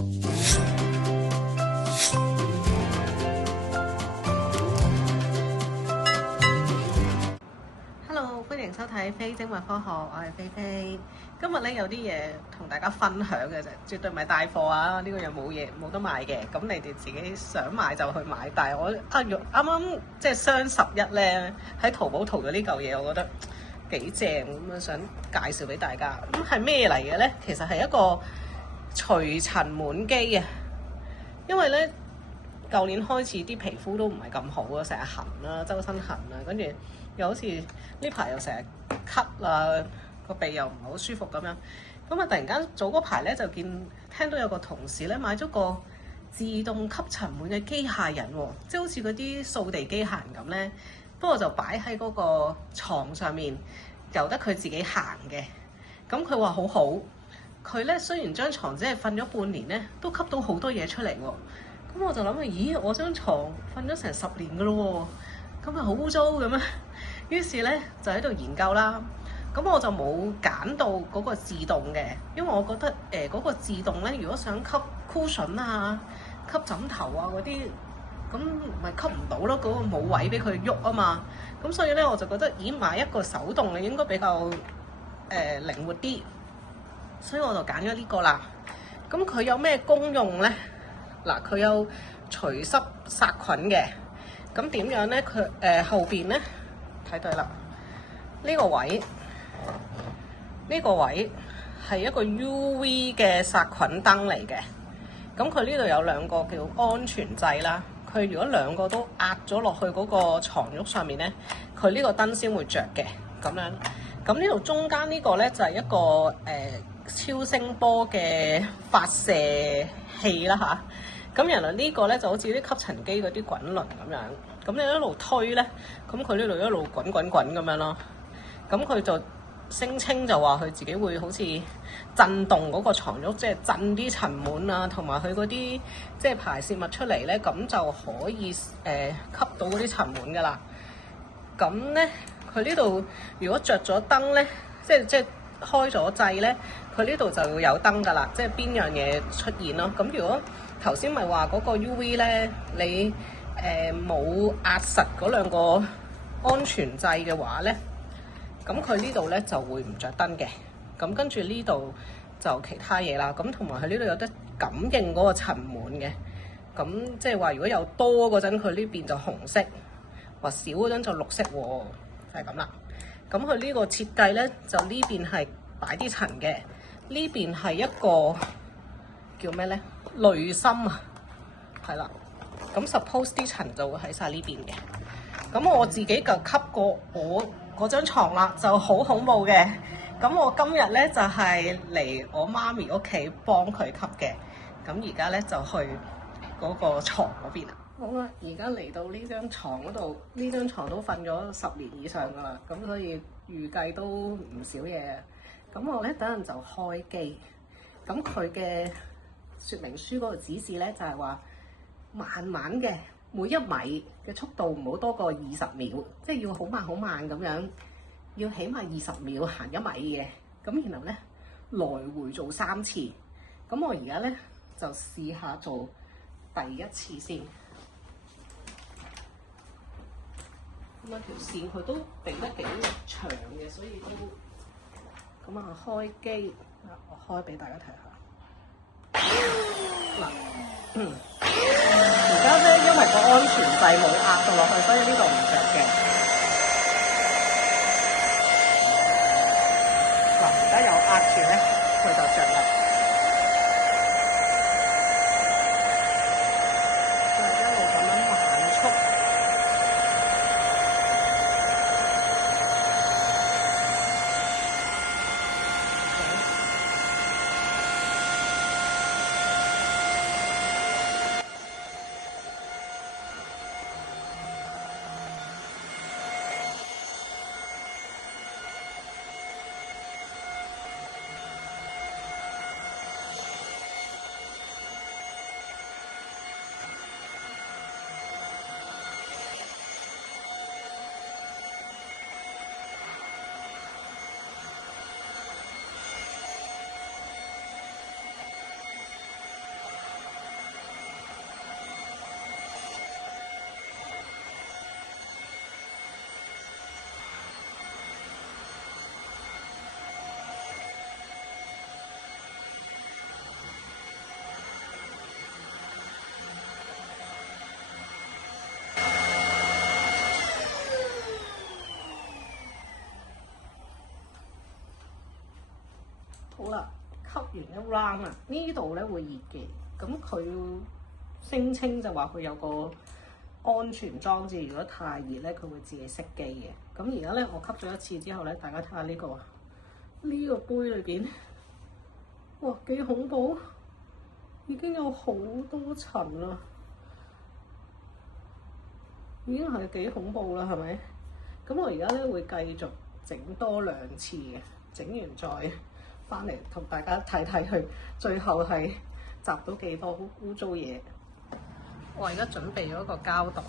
Hello，歡迎收睇非精密科學，我係菲菲。今日咧有啲嘢同大家分享嘅啫，絕對唔係帶貨啊！呢個又冇得賣嘅，咁你哋自己想買就去買。但係我啱啱即係雙11咧，喺淘寶淘咗呢嚿嘢，我覺得幾正咁啊，想介紹俾大家。咁係咩嚟嘅咧？其實係一個除塵蟎機啊，因為咧舊年開始啲皮膚都唔係咁好啊，成日痕啦，周身痕啊，跟住又好似呢排又成日咳啊，個鼻又唔係好舒服咁樣。咁啊，突然間早嗰排咧就聽到有個同事咧買咗個自動吸塵蟎嘅機械人喎，即係好似嗰啲掃地機械人咁咧。不過就擺喺嗰個牀上面，由得佢自己行嘅。咁佢話好好，佢咧雖然張床只係瞓咗半年咧，都吸到好多嘢出嚟喎。咁我就諗啊，咦，我張床瞓咗成10年噶咯喎，咁咪好污糟咁樣。於是咧就喺度研究啦。咁我就冇揀到嗰個自動嘅，因為我覺得嗰個自動咧，如果想吸 cushion 啊、吸枕頭啊嗰啲，咁咪吸唔到咯，嗰個冇位俾佢喐啊嘛。咁所以咧我就覺得，咦，買一個手動嘅應該比較靈活啲，所以我就揀咗呢個啦。咁佢有咩功用咧？嗱，佢有除濕殺菌嘅。咁點樣咧？佢後邊咧睇對啦，呢個位。呢個位係一個 UV 嘅殺菌燈嚟嘅，咁佢呢度有兩個叫安全掣啦。佢如果兩個都壓咗落去嗰個床褥上面咧，佢呢個燈先會着嘅咁樣。咁呢度中間呢個咧就係一個超聲波嘅發射器啦嚇。咁原來呢個咧就好似啲吸塵機嗰啲滾輪咁樣，咁你一路推咧，咁佢呢度一路滾咁樣咯。咁佢就聲稱就話佢自己會好似震動嗰個床褥，即係震啲塵蟎啊，同埋佢嗰啲即係排泄物出嚟咧，咁就可以吸到嗰啲塵蟎噶啦。咁咧，佢呢度如果着咗燈咧，即係開咗掣咧，佢呢度就會有燈噶啦，即係邊樣嘢出現咯。咁如果頭先咪話嗰個 UV 咧，你冇壓實嗰兩個安全掣嘅話咧，咁佢呢度咧就會唔着燈嘅。咁跟住呢度就其他嘢啦。咁同埋佢呢度有得感應嗰個塵蟎嘅。咁即係話如果有多嗰陣，佢呢邊就紅色；或少嗰陣就綠色喎，就係咁啦。咁佢呢個設計咧，就呢邊係擺啲塵嘅，呢邊係一個叫咩咧？濾芯啊，係啦。咁 suppose 啲塵就會喺晒呢邊嘅。咁我自己就吸過我嗰張牀啦，就好恐怖嘅。咁我今日咧就係嚟我媽咪屋企幫佢吸嘅。咁而家咧就去嗰個牀嗰邊啦。好啦，而家嚟到呢張牀嗰度，呢張牀都瞓咗10年以上噶啦，咁所以預計都唔少嘢。咁我咧等陣就開機。咁佢嘅說明書嗰度指示咧就係話，慢慢嘅每1米嘅速度唔好多過20秒，即係要好慢咁樣，要起碼20秒行1米嘅。咁然後咧來回做3次。咁我而家咧就試下做第一次先。咁啊條線佢都俾得幾長嘅，所以都咁啊開機，我開俾大家睇下。嗱，而家咧因為個安全掣冇壓到落去，所以呢個唔着嘅。嗱，而家有壓住咧，佢就着啦。一路咁樣慢速。一 round 啊，呢度咧會熱嘅，咁佢聲稱就話佢有個安全裝置，如果太熱咧，佢會自己熄機嘅。咁而家咧，我吸咗一次之後咧，大家睇下呢個啊，呢個杯裏邊，哇幾恐怖，已經有好多塵啦，已經係幾恐怖啦，係咪？咁我而家咧會繼續整多2次嘅，整完再翻嚟同大家睇睇佢最後係集到幾多污糟嘢。我而家準備咗個膠袋，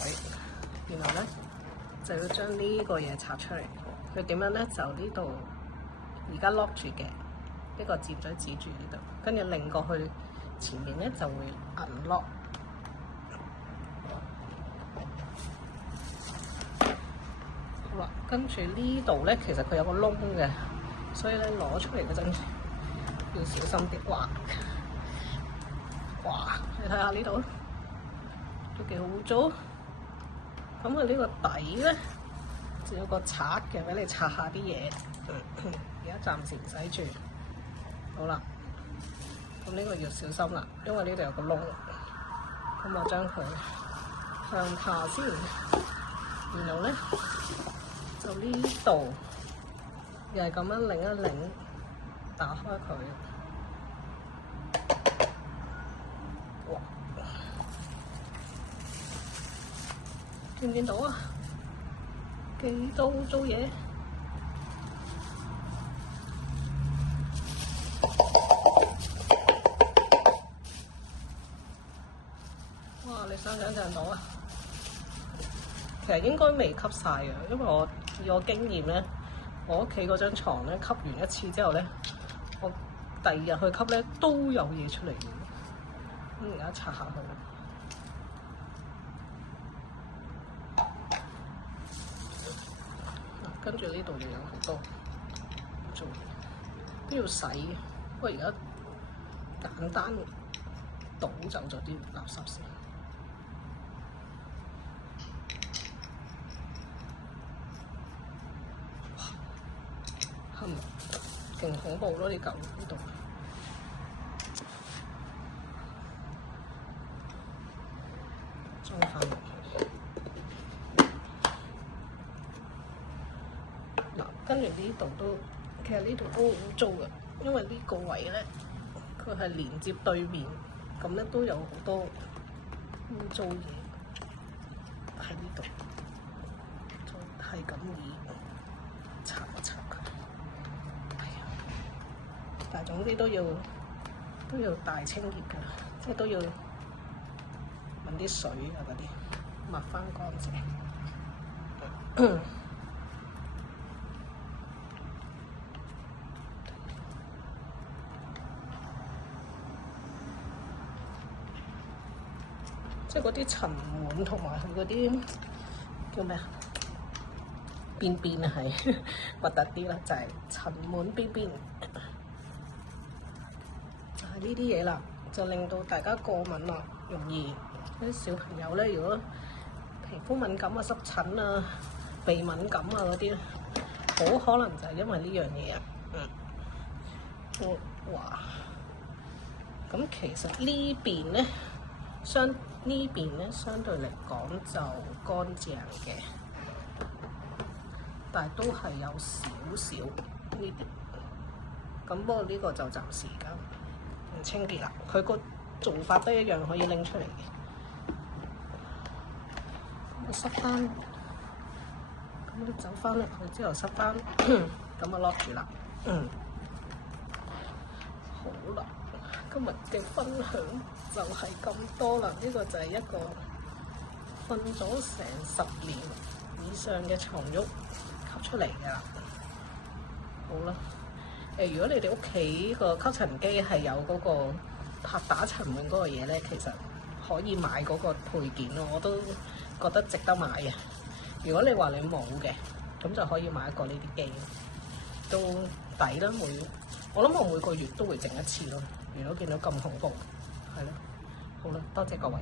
然後咧就要將呢個嘢拆出嚟。佢點樣咧？就呢度而家 lock 住嘅呢個箭嘴指住呢度，跟住擰過去前面咧就會 unlock。好啦，跟住呢度咧其實佢有個窿嘅，所以咧攞出嚟嗰陣要小心啲。哇！你睇下呢度。都幾好污糟，咁佢呢個底咧就有個刷嘅，俾你刷下啲嘢。而家暫時唔使住，好啦。咁呢個要小心啦，因為呢度有個窿。咁我將佢向下先，然後咧就呢度又係咁樣擰一擰，打開佢。見唔見到啊？幾多污糟嘢！哇！你想到啊？其實應該未吸晒嘅，因為我以我經驗咧，我屋企嗰張牀咧吸完一次之後咧，我第二日去吸咧都有嘢出嚟嘅。咁而家擦下佢。跟住呢度又有好多做都要洗，不過而家簡單倒走咗啲垃圾先。哇！勁恐怖咯！呢嚿呢度裝翻落去。跟住呢度都，其實呢度都污糟嘅，因為呢個位咧，佢係連接對面，咁咧都有好多污糟嘢喺呢度，就係咁以擦一擦佢。係啊，但係總之都要大清潔㗎，即係都要揾啲水啊嗰啲抹翻乾淨。即係嗰啲塵蟎同埋佢嗰啲叫咩啊？便便啊，係核突啲啦，就係塵蟎便便，就係呢啲嘢啦，就令到大家過敏啦，容易啲小朋友咧，如果皮膚敏感啊、濕疹啊、鼻敏感啊嗰啲，好可能就係因為呢樣嘢啊。哇！咁其實呢邊咧，呢邊咧相對嚟講就乾淨嘅，但係都係有少少呢啲。咁不過呢個就暫時而家唔清潔啦。佢個做法都一樣可以拎出嚟嘅。咁塞翻，咁你走翻入去之後塞翻，咁就 lock 住啦。好啦。今日嘅分享就係咁多啦，呢個就係一個瞓咗成10年以上嘅床褥吸出嚟㗎啦。好啦，如果你哋屋企個吸塵機係有嗰個拍打塵蟎嗰個嘢咧，其實可以買嗰個配件咯，我都覺得值得買嘅。如果你話你冇嘅，咁就可以買一個呢啲機，都抵啦。我諗我每個月都會整一次咯。如果見到咁恐怖，係咯，好啦，多謝各位。